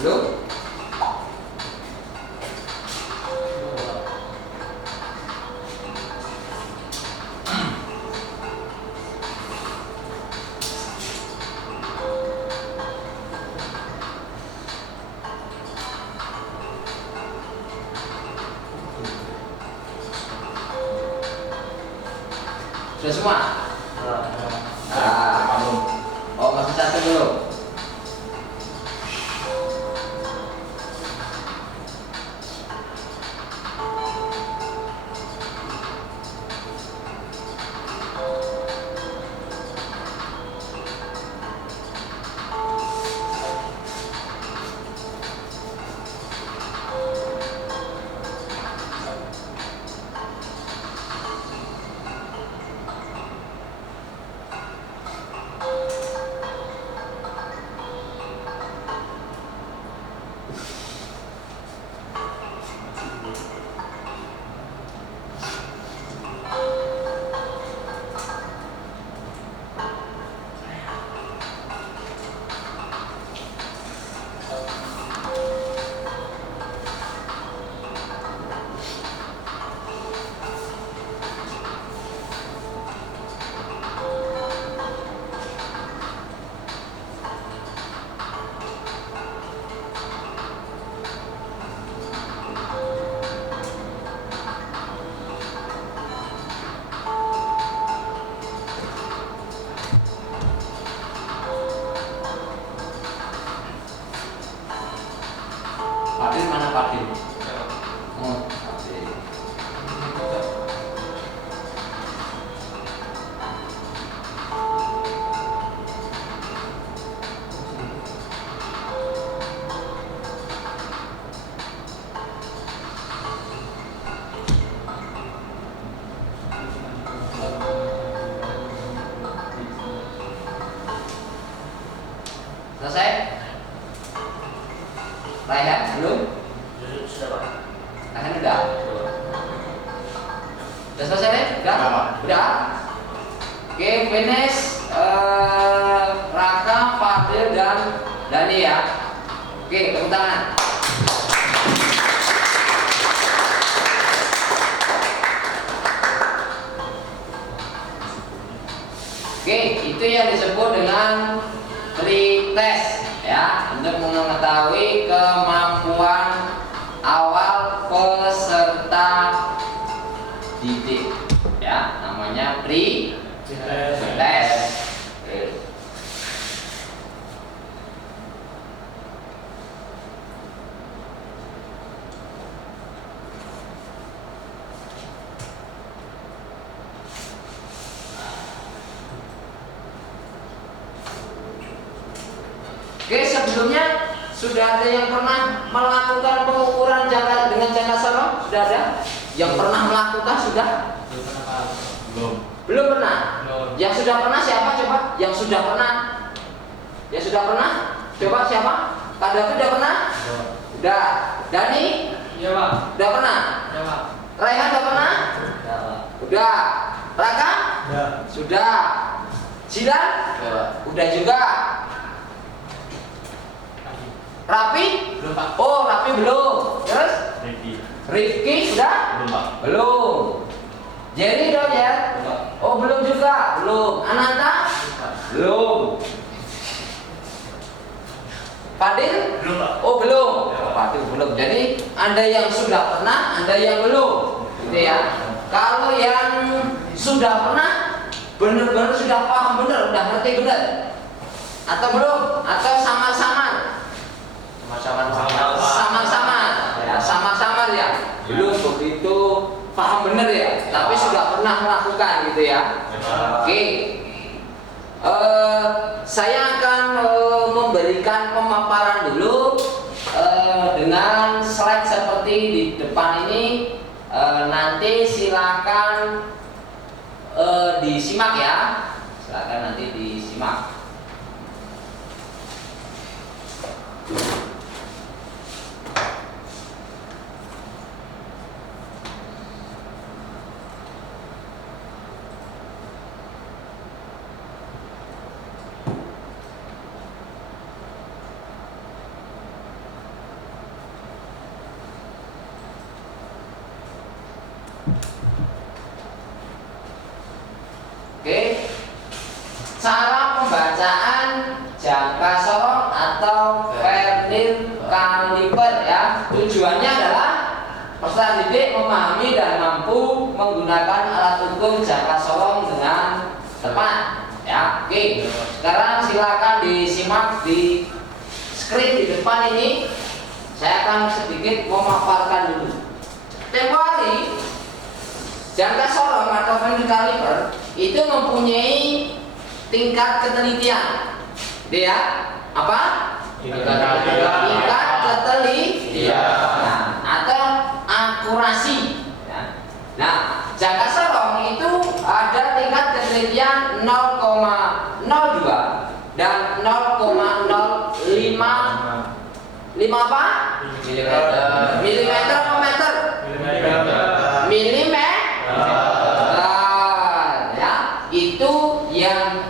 Belum? Sudah semua? Oh, masih satu dulu. Fadil mana Fadil? Oh, Fadil. Selesai? Raihan belum? Sudah Pak. Raihan udah? Udah selesai nih? Udah? Udah? Oke, finish Raka, Fadil, dan Dani ya. Oke, tepuk tangan. Oke, itu yang disebut dengan pretest ya, untuk mengetahui kemampuan awal peserta didik ya, namanya pretest. Oke, sebelumnya sudah ada yang pernah melakukan pengukuran dengan jangka serong? Sudah ada? Yang pernah melakukan sudah? Belum pernah? Yang sudah pernah siapa coba? Yang sudah pernah? Yang sudah pernah? Coba siapa? Kak David sudah pernah? Udah. Dani? Iya Pak. Udah pernah? Iya Pak. Raihan udah pernah? Udah. Raka? Sudah. Jilan? Udah juga. Rapi? Belum Pak. Oh, Rapi belum. Terus? Rifki sudah? Belum Pak. Belum. Jerry udah ya? Oh, belum juga. Belum. Ananta? Belum. Fadil? Belum Pak. Oh, belum. Oh, Fadil belum. Jadi ada yang sudah pernah, ada yang belum. Gitu ya. Kalau yang sudah pernah, benar-benar sudah paham benar, udah ngerti benar. Atau belum? Atau samar-samar? Sama-sama ya, sama-sama ya. Belum begitu paham benar ya, tapi sudah pernah melakukan gitu ya. Oke. Saya akan memberikan pemaparan dulu dengan slide seperti di depan ini. Nanti silakan disimak ya. Silakan nanti disimak. kaliper ya. Tujuannya adalah peserta didik memahami dan mampu menggunakan alat ukur jangka sorong dengan tepat ya. Oke, sekarang silakan disimak di screen di depan ini. Saya akan sedikit memaparkan dulu. Tempo hari jangka sorong atau Fenwick caliper itu mempunyai tingkat ketelitian. Dia apa? Tingkat ketelitian. Nah, atau akurasi. Nah, jangka sorong itu ada tingkat ketelitian 0,02 dan 0,05 apa? Milimeter atau meter? Milimeter. Ya, itu yang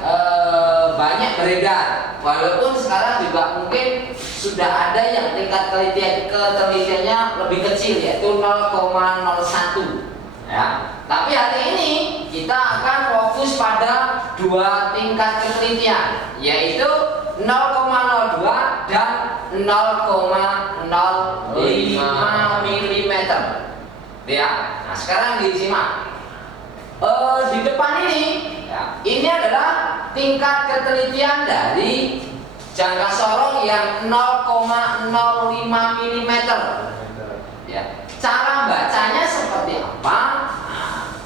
banyak beredar. Walaupun sekarang juga mungkin sudah ada yang tingkat ketelitiannya lebih kecil, yaitu 0,01 ya. Tapi hari ini kita akan fokus pada dua tingkat ketelitian, yaitu 0,02 dan 0,05 mm ya. Nah, sekarang disimak di depan ini ya, ini adalah tingkat ketelitian dari jangka sorong yang 0,05 mm ya. Cara bacanya seperti apa? Nah,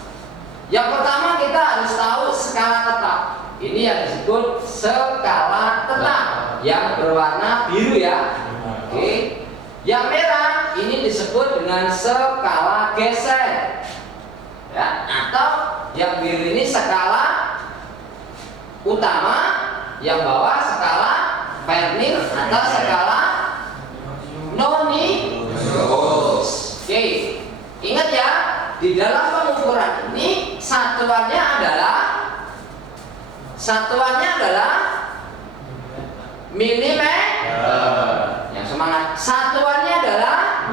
yang pertama kita harus tahu skala tetap. Ini yang disebut skala tetap yang berwarna biru ya. Oke. Yang merah ini disebut dengan skala geser ya, atau yang biru ini skala utama, yang bawah skala Fresnel atau skala Nonius. Oke, ingat ya, di dalam pengukuran ini satuannya adalah milimeter. Yang semangat, satuannya adalah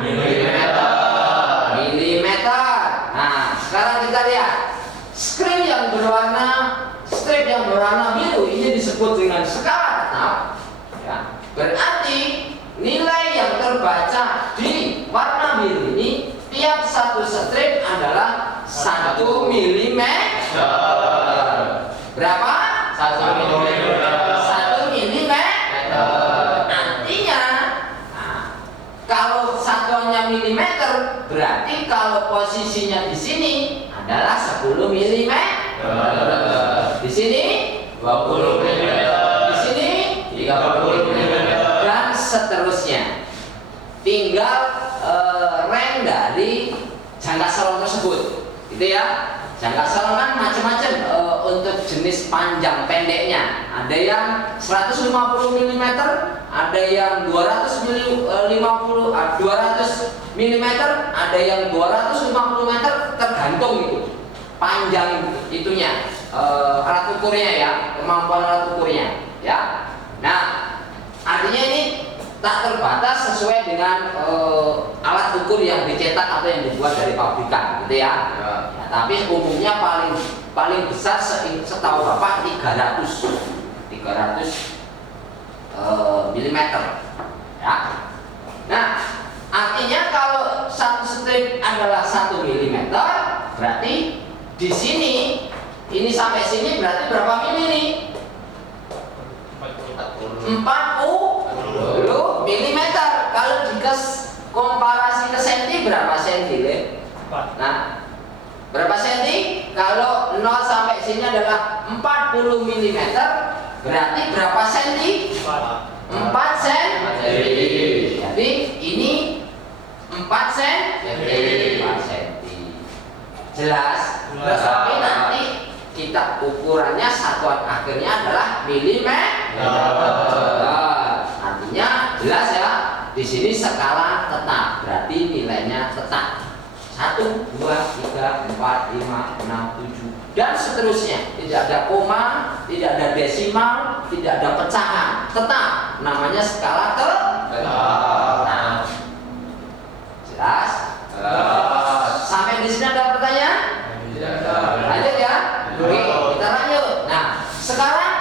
milimeter. Nah, sekarang kita lihat strip yang berwarna biru ini disebut dengan skala tetap ya. Berarti nilai yang terbaca di warna biru ini tiap satu strip adalah 1 mm. Berapa? 1 mm. 1 mm. Artinya, kalau satuannya milimeter, berarti kalau posisinya di sini adalah 10 mm. Di sini 20 mm. Di sini 30 mm. Dan seterusnya. Tinggal rank dari jangka sorong tersebut, gitu ya. Jangka sorong kan macam-macam untuk jenis panjang pendeknya. Ada yang 150 mm, ada yang 200 mm, ada yang 250 meter, tergantung itu panjang itunya, alat ukurnya ya, kemampuan alat ukurnya ya. Nah, artinya ini tak terbatas sesuai dengan alat ukur yang dicetak atau yang dibuat dari pabrikan, gitu ya. Ya, tapi umumnya paling besar setahu Bapak 300 mm ya. Nah, artinya kalau satu strip adalah 1 mm, berarti di sini ini sampai sini berarti berapa mili nih? 40 mm. Kalau jika komparasi ke senti, berapa senti le? Nah, berapa senti? Kalau 0 sampai sini adalah 40 mm, berarti berapa senti? 4 senti. Jadi ini 4 senti. Jelas? Tapi nanti kita ukurannya satuan akhirnya adalah milimeter. Artinya jelas ya. Di sini skala tetap, berarti nilainya tetap. 1, 2, 3, 4, 5, 6, 7 dan seterusnya. Tidak ada koma, tidak ada desimal, tidak ada pecahan, tetap. Namanya skala tetap. Jelas? Sampai di sini ada pertanyaan? Lanjut ya. Oke, kita lanjut. Nah, sekarang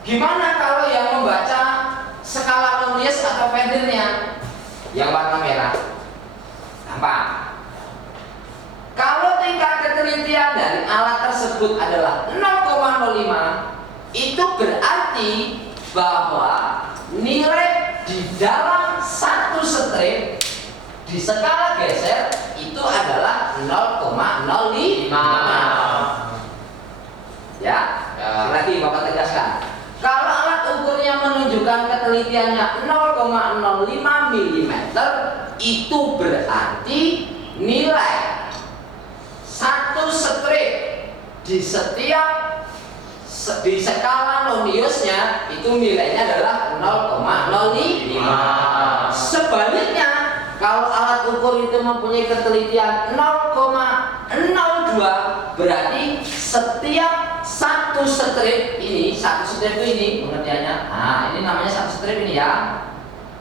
gimana kalau yang membaca skala Nonius atau Fresnelnya? yang warna merah. Gampang. Kalau tingkat ketelitian dari alat tersebut adalah 0,05, itu berarti bahwa nilai di dalam satu strip di skala geser itu adalah 0,05. Ya, lagi Bapak tegaskan. Kalau alat ukurnya menunjukkan ketelitiannya 0,05 mm, itu berarti nilai satu strip di setiap di skala Noniusnya itu nilainya adalah 0,05. Sebaliknya, kalau alat ukur itu mempunyai ketelitian 0,02, berarti setiap satu strip ini, pengertiannya. Nah, ini namanya satu strip ini ya.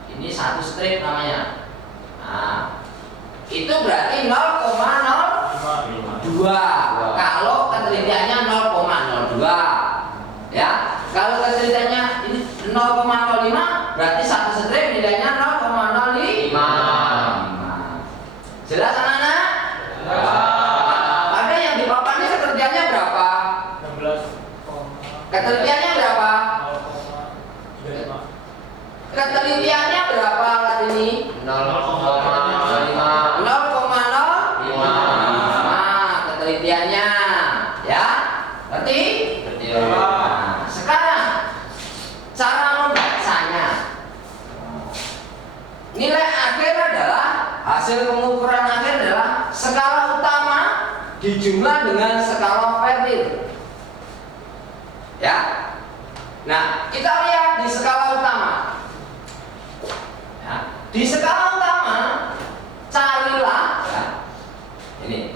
Ini satu strip namanya. Nah, itu berarti 0,02. Kalau ketelitiannya 0,02. Ya, kalau ketelitiannya ini 0,05, berarti satu strip nilainya 0,05. Jelas anak-anak? Ada yang di papan ini ketelitiannya berapa? 16. Ketelitiannya berapa? Ketelitiannya berapa alat ini? 0,05. 0,05. Ketelitiannya, ya? Ngerti? Nah, sekarang cara membacanya. Nilai akhir adalah hasil pengukuran akhir adalah skala utama dijumlah dengan skala vertil. Ya. Nah, kita lihat di skala utama. Ya, di skala utama carilah ya. Ini.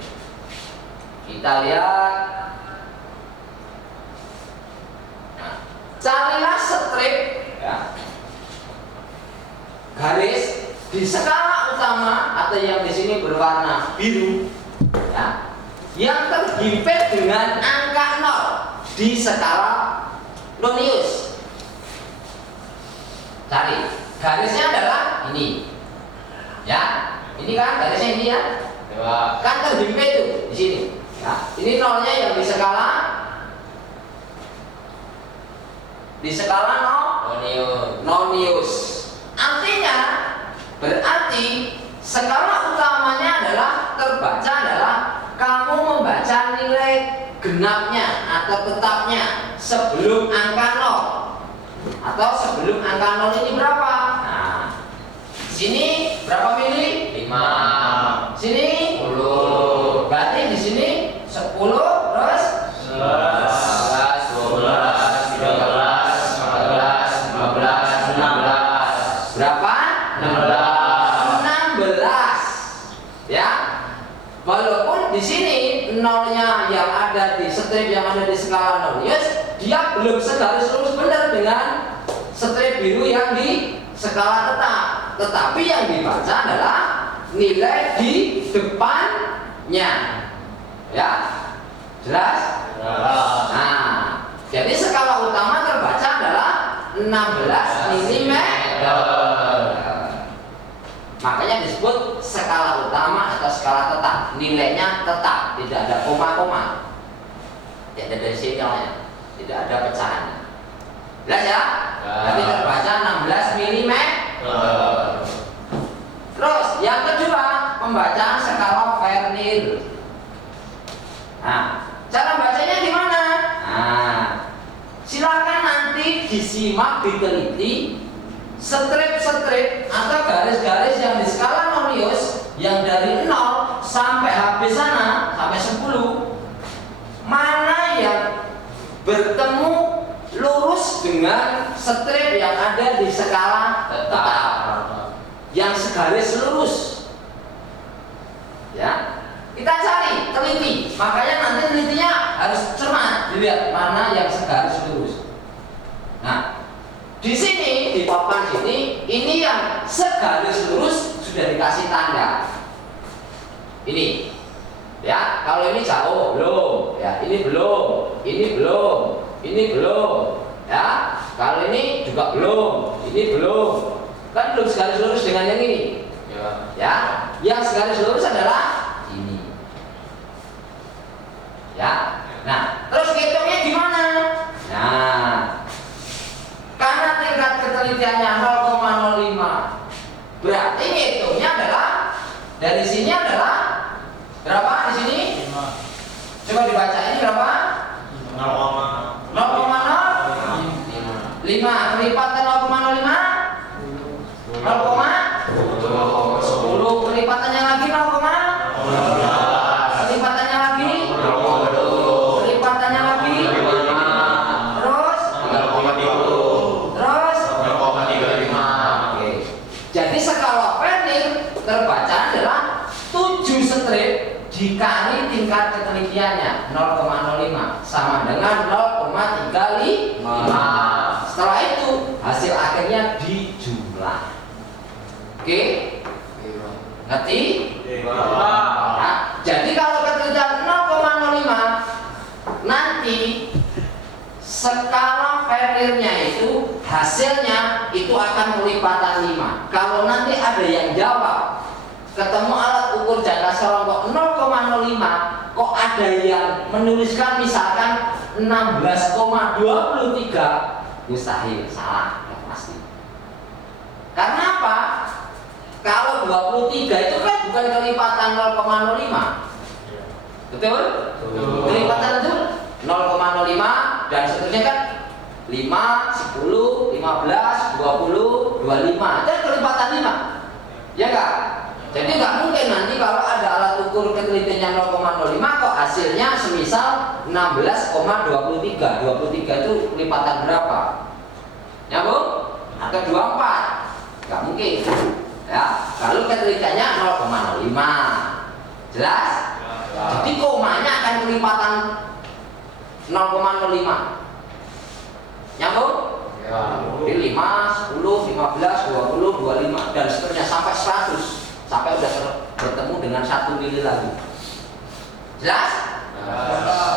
Kita lihat. Nah, carilah strip ya. Garis di skala utama atau yang di sini berwarna biru ya, yang terhimpit dengan angka 0 di skala Nonius. Cari garisnya adalah ini ya, ini kan garisnya ini ya, kan terhimpit tuh di sini ya. Ini nolnya yang di skala Nonius. Artinya berarti skala utamanya adalah terbaca adalah kamu membaca nilai genapnya atau tetapnya sebelum angka 0 atau sebelum angka 0 ini berapa? Nah, sini berapa mili? 5. Sini 10. Berarti di sini 10 terus 11, 12, 13, 14, 15, 16. Berapa? 16. Ya. Walaupun di sini nolnya yang ada di strip yang ada di skala Nonius, dia belum segaris lurus benar dengan strip biru yang di skala tetap. Tetapi yang dibaca adalah nilai di depannya. Ya. Jelas? Nah, jadi skala utama terbaca adalah 16 mm. Makanya disebut skala utama atau skala tetap. Nilainya tetap, tidak ada koma-koma, tidak ada desimalnya, tidak ada pecahannya. Jelas ya? Berarti terbaca 16 mm. Terus yang kedua, pembacaan skala vertil. Nah, cara bacanya gimana? Nah, silakan nanti disimak, diteliti strip-strip atau garis-garis yang di skala Nonius yang dari 0 sampai habis sana, sampai 10, mana yang bertemu lurus dengan strip yang ada di skala tetap yang segaris lurus. Ya, kita cari, teliti. Makanya nanti telitinya harus cermat, dilihat mana yang segaris lurus. Nah, di sini, di papan sini, ini yang segaris lurus sudah dikasih tanda. Ini, ya, kalau ini jauh belum, ya, ini belum, ini belum, ini belum, ya. Kalau ini juga belum, ini belum, kan belum segaris lurus dengan yang ini. Ya, yang segaris lurus adalah ini. Ya. Nah, terus hitungnya gimana? Nah, karena tingkat ketelitiannya 0,05, berarti hitungnya adalah dari sini adalah berapa di sini? 5. Coba dibaca ini berapa? 0,05. Kelipatan 0,05? 0,10. Kelipatannya lagi 0,15. Kelipatannya lagi 0,20. Kelipatannya lagi terus 0,30. Terus 0,35. Oke. Jadi skala Fernir terbaca adalah 7 strip dikali tingkat ketelitiannya 0,05 sama dengan 0,35. Setelah itu hasil akhirnya dijumlah. Oke? Ngerti? Nah, jadi kalau ketelitian 0,05 nanti skala Fernirnya itu hasilnya itu akan kelipatan 5. Kalau nanti ada yang jawab ketemu alat ukur jangka serongkok 0,05, kok ada yang menuliskan misalkan 16,23, mustahil, salah, ya pasti. Karena apa? Kalau 23 itu kan bukan kelipatan 0,05. Betul? Kelipatan itu 0,05 dan seterusnya kan 5, 10, 15, 20, 25. Itu kelipatan 5. Ya enggak? Jadi nggak mungkin nanti kalau ada alat ukur ketelitiannya 0,05 kok hasilnya semisal 16,23. 23 itu lipatan berapa? Nyambung? Atau 24? Nggak mungkin. Ya, kalau ketelitiannya 0,05. Jelas? Jadi komanya akan kelipatan 0,05. Nyambung? Jadi 5, 10, 15, 20, 25 dan seterusnya sampai 100. Sampai udah bertemu dengan 1 mili lagi. Jelas?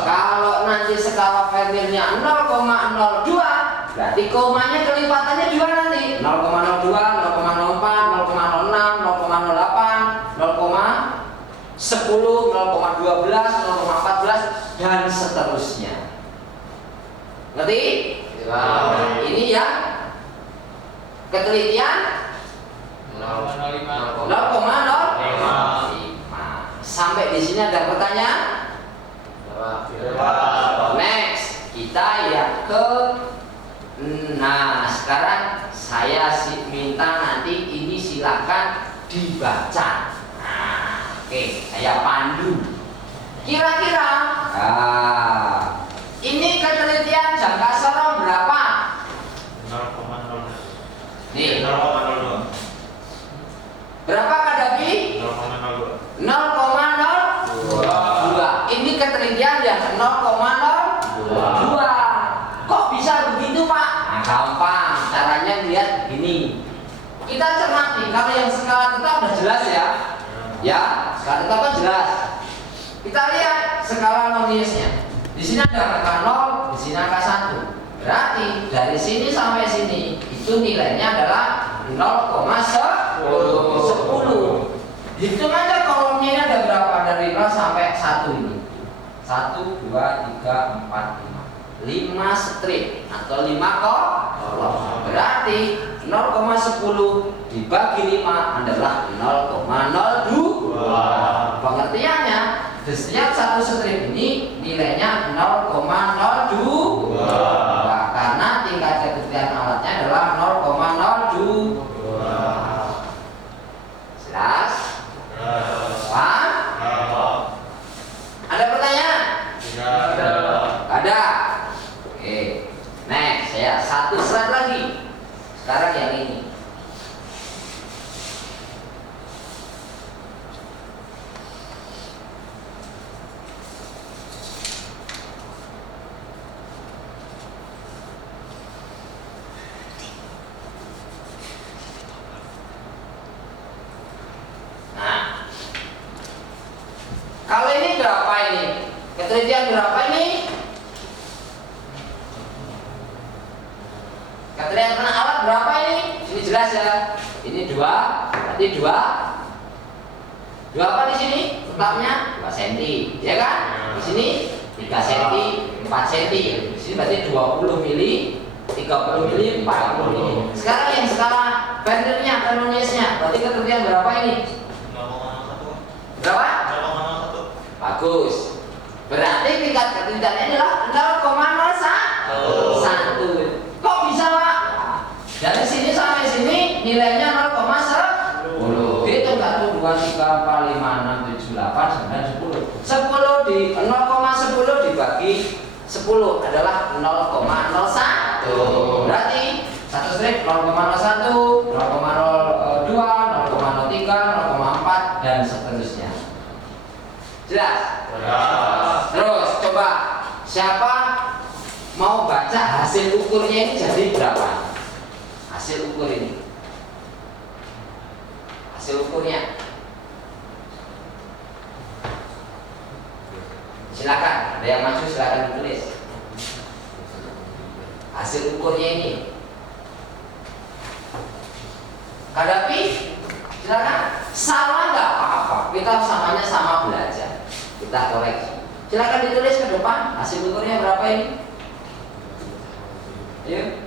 Kalau nanti skala Fernirnya 0,02, berarti komanya kelipatannya juga nanti 0,02, 0,04, 0,06, 0,08, 0,10, 0,12, 0,14 dan seterusnya. Ngerti? Ini ya ketelitian 0,05. Sampai di sini ada pertanyaan? Next, kita ya ke. Nah, sekarang saya minta nanti ini silakan dibaca. Nah, oke, saya pandu. Kira-kira ini ketelitian jangka serong berapa? 0,02. Nih, 0,02. berapa Kadapi? 0,02. 0,02. Ini ketelitian yang 0,02. Kok bisa begitu, Pak? Nah, gampang. Caranya lihat begini. Kita cermati. Kalau yang skala tetap sudah jelas ya. Ya, skala tetap kan jelas. Kita lihat skala nominusnya. Di sini ada angka 0, di sini angka 1. Berarti dari sini sampai sini itu nilainya adalah 0,10. Hitung aja kolomnya ini ada berapa dari 0 sampai 1 ini. 1, 2, 3, 4, 5 strip atau 5 kolom. Berarti 0,10 dibagi 5 adalah 0,02. Pengertiannya, setiap satu strip ini nilainya 0,02. Karena tingkat ketelitian alatnya adalah 0,02. Jelas? Paham? Ada pertanyaan? Ada. Oke. Next, saya satu slide lagi. Sekarang yang ini. Nah, kalau ini berapa ini? Ketelitian berapa ini? Ketelitian kena alat berapa ini? Ini jelas ya. Ini 2, berarti 2 Berapa di sini? Tetapnya 2 cm, ya kan? Di sini 3 cm, 4 cm. Di sini berarti 20 mili, 30 mili, 40 mili. Sekarang yang skala Fendernya, Canoniusnya, berarti keterangan berapa ini? 0,01. Berapa? 0,01. Bagus. Berarti tingkat keterangannya adalah 0,01. Kok bisa, Pak? Dari sini sampai sini nilainya 0,10. Hitung 1, 2, 3, 4, 5, 6, 7, 8, 9, 10. 10 di 0,10 dibagi 10 adalah 0,01. Berarti satu strip 0,01, 0,02, 0,03, 0,4 dan seterusnya. Jelas? Terus coba siapa mau baca hasil ukurnya ini jadi berapa? Hasil ukur ini. Hasil ukurnya. Silakan, ada yang maju silakan ditulis. Hasil ukurnya ini. Hadapi, silakan. Salah nggak apa-apa. Kita samanya sama belajar. Kita koreksi. Silakan ditulis ke depan. Hasil ukurnya berapa ini? Ayo.